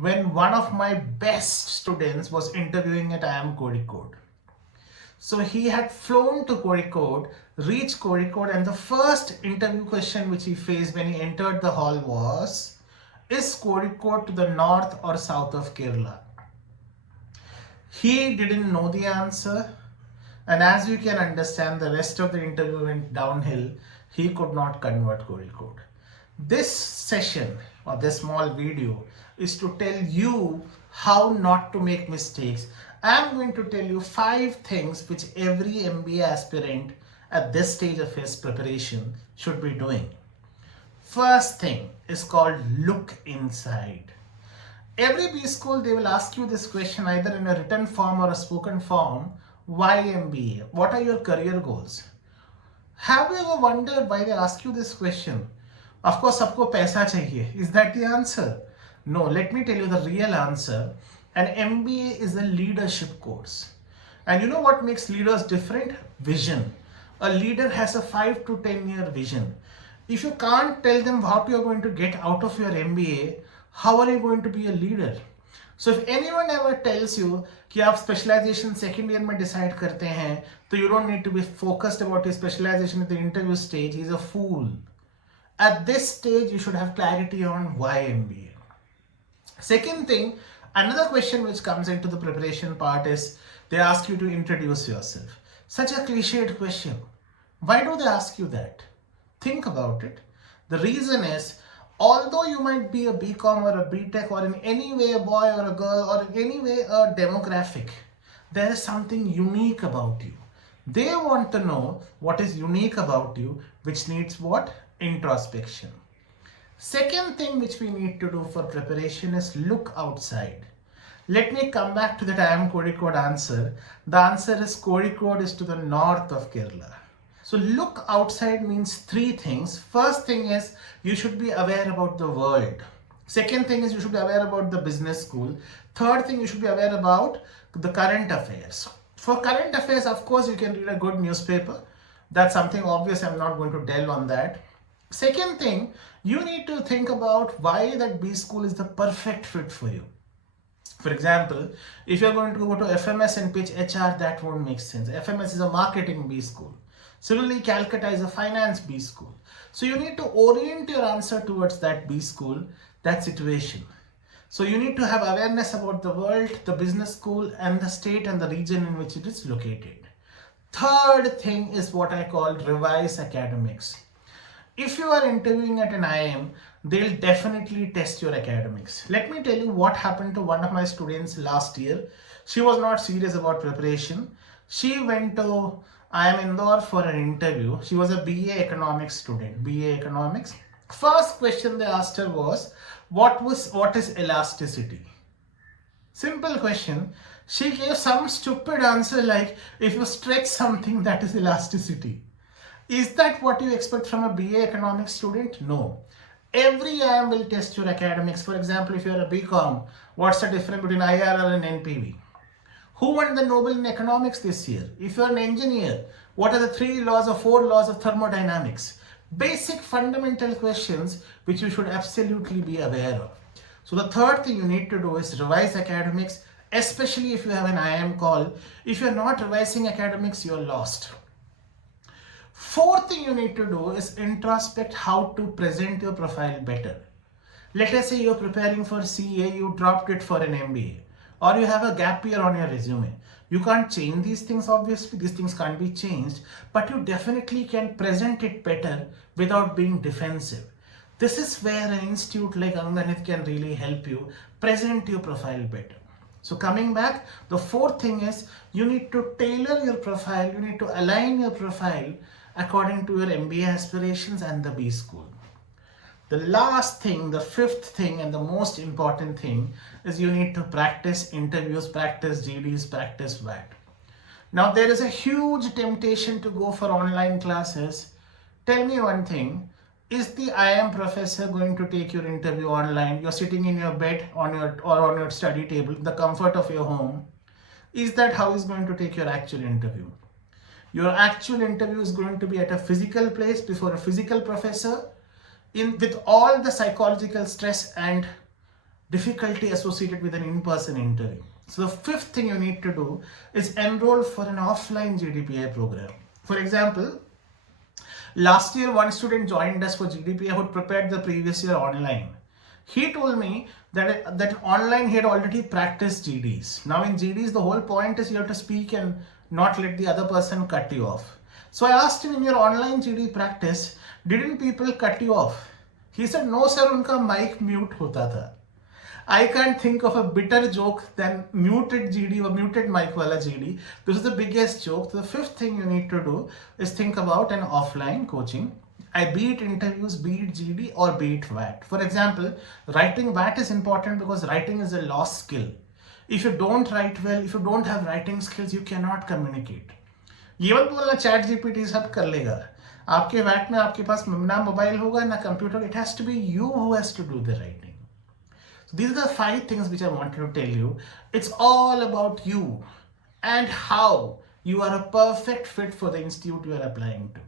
when one of my best students was interviewing at Kozhikode. So he had flown to Kozhikode, reached Kozhikode, and the first interview question which he faced when he entered the hall was, is Kozhikode to the north or south of Kerala? He didn't know the answer, and as you can understand, the rest of the interview went downhill. He could not convert Kozhikode. This session or this small video is to tell you how not to make mistakes. I'm going to tell you 5 things which every MBA aspirant at this stage of his preparation should be doing. First thing is called look inside. Every B school, they will ask you this question either in a written form or a spoken form. Why MBA? What are your career goals? Have you ever wondered why they ask you this question? Of course, sabko paisa chahiye. Is that the answer? No, let me tell you the real answer. An MBA is a leadership course. And you know what makes leaders different? Vision. A leader has a 5 to 10 year vision. If you can't tell them what you're going to get out of your MBA, how are you going to be a leader? So if anyone ever tells you कि आप specialization second year में decide करते हैं, तो you don't need to be focused about your specialization at the interview stage, he's a fool. At this stage, you should have clarity on why MBA. Second thing, another question which comes into the preparation part is they ask you to introduce yourself. Such a cliched question. Why do they ask you that? Think about it. The reason is, although you might be a BCom or a BTech or in any way a boy or a girl or in any way a demographic, there is something unique about you. They want to know what is unique about you, which needs what? Introspection. Second thing which we need to do for preparation is look outside. Let me come back to that Kozhikode answer. The answer is Kozhikode is to the north of Kerala. So look outside means 3 things. First thing is you should be aware about the world. Second thing is you should be aware about the business school. Third thing, you should be aware about the current affairs. For current affairs, of course, you can read a good newspaper. That's something obvious. I'm not going to delve on that. Second thing, you need to think about why that B school is the perfect fit for you. For example, if you're going to go to FMS and pitch HR, that won't make sense. FMS is a marketing B school. Similarly, Calcutta is a finance B school. So you need to orient your answer towards that B school, that situation. So you need to have awareness about the world, the business school, and the state and the region in which it is located. Third thing is what I call revise academics. If you are interviewing at an IIM, they'll definitely test your academics. Let me tell you what happened to one of my students last year. She was not serious about preparation. She went to IIM Indore for an interview. She was a BA Economics student, BA Economics. First question they asked her was, what is elasticity? Simple question. She gave some stupid answer like, if you stretch something, that is elasticity. Is that what you expect from a BA Economics student? No. Every IIM will test your academics. For example, if you're a BCom, what's the difference between IRR and NPV? Who won the Nobel in economics this year? If you're an engineer, what are the 3 laws or 4 laws of thermodynamics? Basic fundamental questions which you should absolutely be aware of. So the third thing you need to do is revise academics, especially if you have an IIM call. If you're not revising academics, you're lost. Fourth thing you need to do is introspect how to present your profile better. Let us say you're preparing for CA, you dropped it for an MBA, or you have a gap year on your resume. You can't change these things, obviously, these things can't be changed, but you definitely can present it better without being defensive. This is where an institute like AnkGanit can really help you present your profile better. So coming back, the fourth thing is you need to tailor your profile, you need to align your profile according to your MBA aspirations and the B school. The last thing, the fifth thing and the most important thing is you need to practice interviews, practice GDs, practice WAT. Now there is a huge temptation to go for online classes. Tell me one thing, is the IIM professor going to take your interview online? You're sitting in your bed on your study table, the comfort of your home. Is that how he's going to take your actual interview? Your actual interview is going to be at a physical place before a physical professor with all the psychological stress and difficulty associated with an in-person interview. So the fifth thing you need to do is enroll for an offline GDPI program. For example, last year one student joined us for GDPI who prepared the previous year online. He told me that online he had already practiced GDs. Now in GDs the whole point is you have to speak and not let the other person cut you off. So I asked him, in your online GD practice, didn't people cut you off? He said, no sir, unka mic mute hota tha. I can't think of a bitter joke than muted GD or muted mic wala GD. This is the biggest joke. The fifth thing you need to do is think about an offline coaching. Be it interviews, be it GD or be it WAT. For example, writing WAT is important because writing is a lost skill. If you don't write well, if you don't have writing skills, you cannot communicate. ये मत बोलना chat GPT सब कर लेगा. आपके VAT में आपके पास ना मोबाइल होगा ना computer. It has to be you who has to do the writing. So these are the 5 things which I wanted to tell you. It's all about you and how you are a perfect fit for the institute you are applying to.